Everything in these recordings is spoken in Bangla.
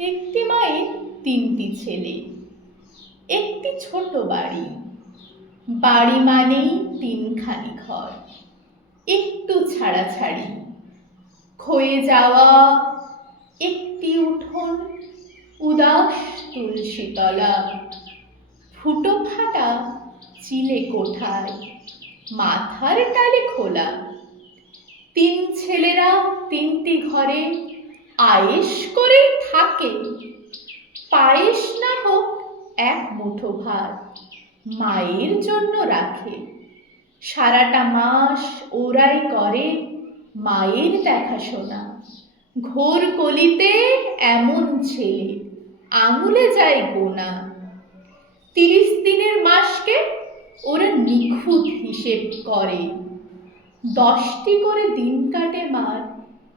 একটি মায়ের তিনটি ছেলে, একটি ছোট বাড়ি। বাড়ি মানেই তিনখানি ঘর, একটু ছাড়াছাড়ি। ক্ষয়ে যাওয়া একটি উঠোন, উদাস তুলসীতলা ফুটো ফাটা চিলে কোঠায়, মাথার টালে খোলা। তিন ছেলেরা তিনটি ঘরে আয়েশ করে থাকে। পায়েস না হোক, এক মুঠো ভাত মায়ের জন্য রাখে। সারাটা মাস ওরাই করে মায়ের দেখাশোনা। ঘোর কলিতে এমন ছেলে, আঙুলে যায় গোনা। তিরিশ দিনের মাসকে ওরা নিখুঁত হিসেব করে। দশটি করে দিন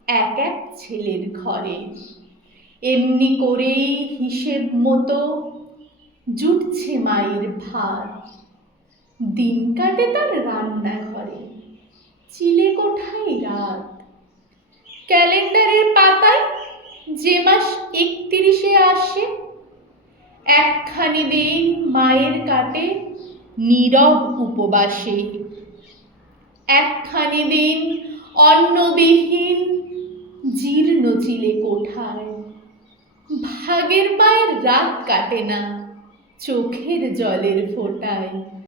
এক এক ছেলের ঘরে। এমনি করেই হিসেব মতো জুটছে মায়ের ভাত। দিন কাটে তার রান্নাঘরে, চিলে কোঠায় রাত। ক্যালেন্ডারের পাতায় যে মাস একত্রিশে আসে, একখানি দিন মায়ের কাটে নীরব উপবাসে। একখানি দিন অন্নবিহীন চিলে কোঠায় ভাগের পায়ের রাত কাটে না চোখের জলের ফোঁটায়।